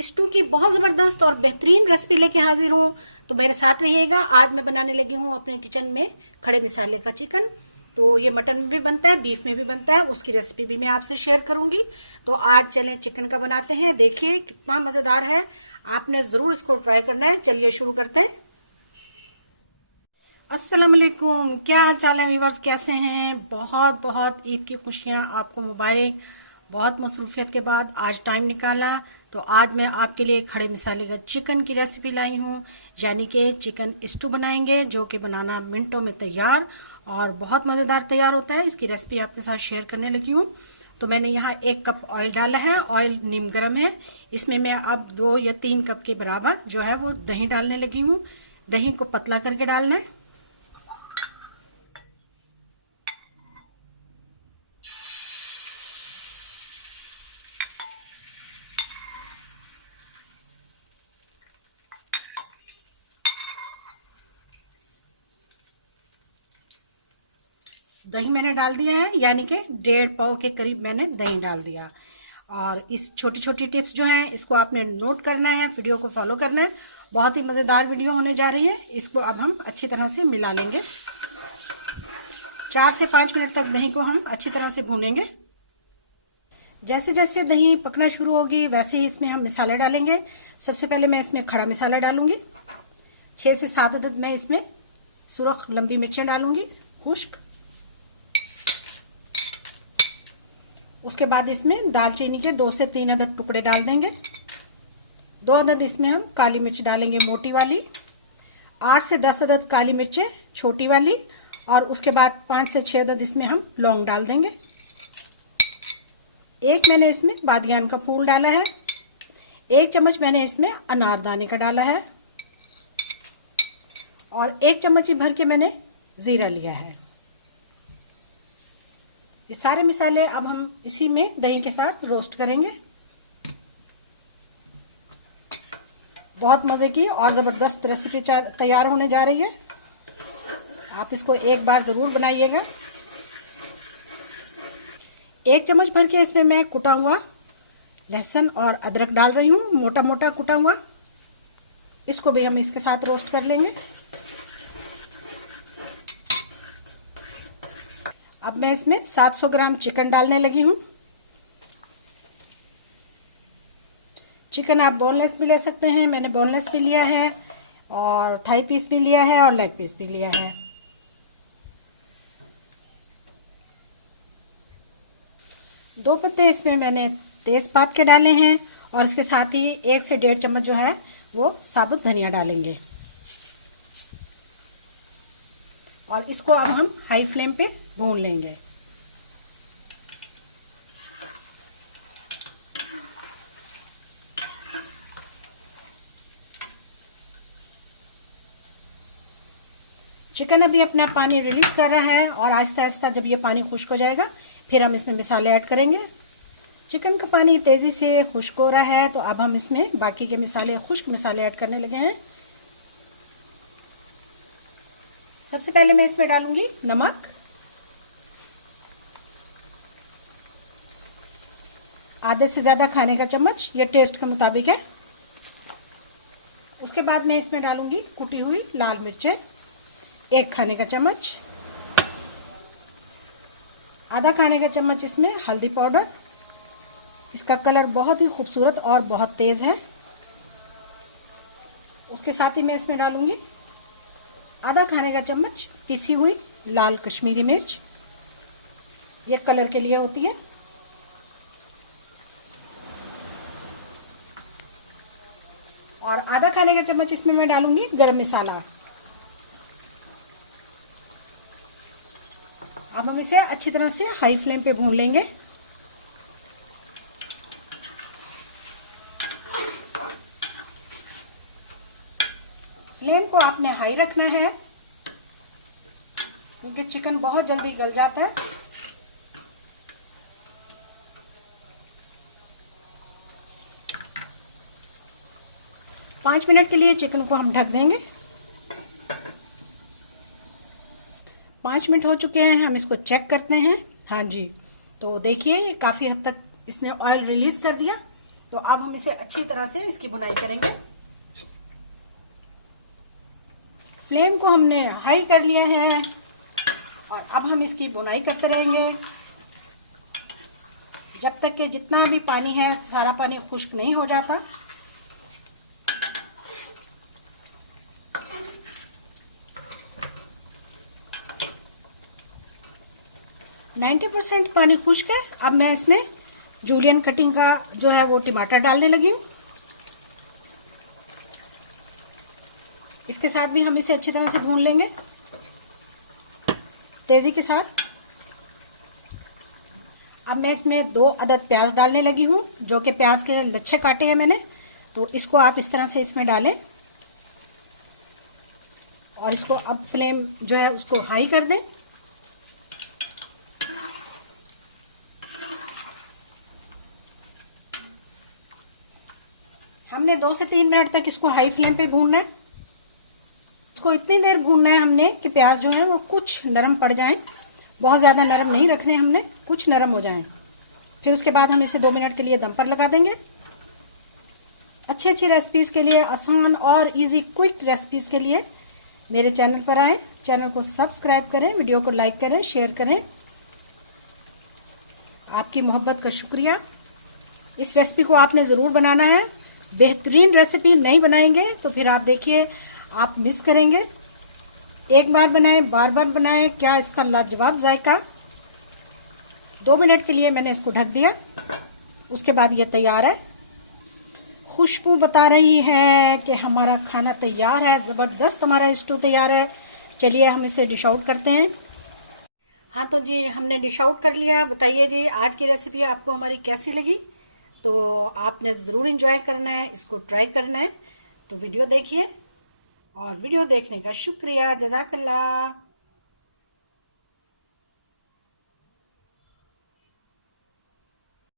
Stew की बहुत ज़बरदस्त और बेहतरीन रेसिपी लेके हाजिर हूँ। तो मेरे साथ रहिएगा। आज मैं बनाने लगी हूँ अपने किचन में खड़े मसाले का चिकन। तो ये मटन में भी बनता है, बीफ में भी बनता है, उसकी रेसिपी भी मैं आपसे शेयर करूँगी। तो आज चले चिकन का बनाते हैं। देखिए कितना मज़ेदार है, आपने ज़रूर इसको ट्राई करना है। चलिए शुरू करते हैं। अस्सलाम वालेकुम, क्या हाल चाल है व्यूवर्स, कैसे हैं? बहुत बहुत ईद की खुशियाँ आपको मुबारक। बहुत मसरूफियत के बाद आज टाइम निकाला तो आज मैं आपके लिए खड़े मसाले का चिकन की रेसिपी लाई हूँ, यानी कि चिकन स्टू बनाएंगे, जो कि बनाना मिनटों में तैयार और बहुत मज़ेदार तैयार होता है। इसकी रेसिपी आपके साथ शेयर करने लगी हूँ। तो मैंने यहाँ 1 कप ऑयल डाला है, ऑयल नीम गर्म है। इसमें मैं अब 2 या 3 कप के बराबर जो है वो दही डालने लगी हूँ। दही को पतला करके डालना है। दही मैंने डाल दिया है, यानी कि 1.5 पाव के करीब मैंने दही डाल दिया। और इस छोटी छोटी टिप्स जो हैं इसको आपने नोट करना है, वीडियो को फॉलो करना है। बहुत ही मज़ेदार वीडियो होने जा रही है। इसको अब हम अच्छी तरह से मिला लेंगे। 4 से 5 मिनट तक दही को हम अच्छी तरह से भूनेंगे। जैसे जैसे दही पकना शुरू होगी वैसे ही इसमें हम मसाले डालेंगे। सबसे पहले मैं इसमें खड़ा मसाला डालूंगी। 6 से 7 अदद मैं इसमें सुरख लंबी मिर्चें डालूंगी, खुश्क। उसके बाद इसमें दालचीनी के 2 से 3 अदद टुकड़े डाल देंगे। 2 अदद इसमें हम काली मिर्च डालेंगे, मोटी वाली। 8 से 10 अदद काली मिर्चें, छोटी वाली। और उसके बाद 5 से 6 अदद इसमें हम लौंग डाल देंगे। 1 मैंने इसमें बादियान का फूल डाला है। 1 चम्मच मैंने इसमें अनारदाने का डाला है। और 1 चम्मच ही भर के मैंने ज़ीरा लिया है। ये सारे मसाले अब हम इसी में दही के साथ रोस्ट करेंगे। बहुत मज़े की और ज़बरदस्त रेसिपी तैयार होने जा रही है। आप इसको एक बार ज़रूर बनाइएगा। 1 चम्मच भर के इसमें मैं कुटा हुआ लहसुन और अदरक डाल रही हूँ, मोटा मोटा कुटा हुआ। इसको भी हम इसके साथ रोस्ट कर लेंगे। अब मैं इसमें 700 ग्राम चिकन डालने लगी हूँ। चिकन आप बोनलेस भी ले सकते हैं, मैंने बोनलेस भी लिया है, और थाई पीस भी लिया है, और लेग पीस भी लिया है। दो पत्ते इसमें मैंने तेज़पात के डाले हैं, और इसके साथ ही 1 से 1.5 चम्मच जो है वो साबुत धनिया डालेंगे। और इसको अब हम हाई फ्लेम पे भून लेंगे। चिकन अभी अपना पानी रिलीज़ कर रहा है, और आहिस्ता आहिस्ता जब ये पानी खुश्क हो जाएगा फिर हम इसमें मसाले ऐड करेंगे। चिकन का पानी तेज़ी से खुश्क हो रहा है, तो अब हम इसमें बाकी के मसाले, खुश्क मसाले ऐड करने लगे हैं। सबसे पहले मैं इसमें डालूंगी नमक, आधे से ज़्यादा खाने का चम्मच, ये टेस्ट के मुताबिक है। उसके बाद मैं इसमें डालूंगी कुटी हुई लाल मिर्चें, 1 खाने का चम्मच। आधा खाने का चम्मच इसमें हल्दी पाउडर। इसका कलर बहुत ही खूबसूरत और बहुत तेज़ है। उसके साथ ही मैं इसमें डालूंगी आधा खाने का चम्मच पिसी हुई लाल कश्मीरी मिर्च, ये कलर के लिए होती है। और आधा खाने का चम्मच इसमें मैं डालूंगी गरम मसाला। अब हम इसे अच्छी तरह से हाई फ्लेम पे भून लेंगे। फ्लेम को आपने हाई रखना है, क्योंकि चिकन बहुत जल्दी गल जाता है। पाँच मिनट के लिए चिकन को हम ढक देंगे। 5 मिनट हो चुके हैं, हम इसको चेक करते हैं। हाँ जी, तो देखिए काफ़ी हद तक इसने ऑयल रिलीज़ कर दिया। तो अब हम इसे अच्छी तरह से इसकी बुनाई करेंगे। फ्लेम को हमने हाई कर लिया है और अब हम इसकी बुनाई करते रहेंगे जब तक कि जितना भी पानी है सारा पानी खुश्क नहीं हो जाता। नाइन्टी % पानी खुश्क है। अब मैं इसमें जूलियन कटिंग का जो है वो टमाटर डालने लगी हूँ। इसके साथ भी हम इसे अच्छी तरह से भून लेंगे तेज़ी के साथ। अब मैं इसमें 2 अदद प्याज डालने लगी हूँ, जो कि प्याज के लच्छे काटे हैं मैंने। तो इसको आप इस तरह से इसमें डालें और इसको अब फ्लेम जो है उसको हाई कर दें। हमने 2 से 3 मिनट तक इसको हाई फ्लेम पे भूनना है। इसको इतनी देर भूनना है हमने कि प्याज जो है वो कुछ नरम पड़ जाएं। बहुत ज़्यादा नरम नहीं रखने हमने, कुछ नरम हो जाएं। फिर उसके बाद हम इसे 2 मिनट के लिए दम पर लगा देंगे। अच्छी रेसिपीज़ के लिए, आसान और इजी क्विक रेसिपीज़ के लिए मेरे चैनल पर आएँ। चैनल को सब्सक्राइब करें, वीडियो को लाइक करें, शेयर करें। आपकी मोहब्बत का शुक्रिया। इस रेसिपी को आपने ज़रूर बनाना है। बेहतरीन रेसिपी नहीं बनाएंगे तो फिर आप देखिए आप मिस करेंगे। एक बार बनाएं, बार बार बनाएं, क्या इसका लाजवाब जायका। 2 मिनट के लिए मैंने इसको ढक दिया। उसके बाद ये तैयार है। खुशबू बता रही है कि हमारा खाना तैयार है। ज़बरदस्त हमारा स्टू तैयार है। चलिए हम इसे डिश आउट करते हैं। हाँ तो जी हमने डिश आउट कर लिया। बताइए जी आज की रेसिपी आपको हमारी कैसी लगी। तो आपने ज़रूर एंजॉय करना है, इसको ट्राई करना है। तो वीडियो देखिए और वीडियो देखने का शुक्रिया। जज़ाकल्लाह।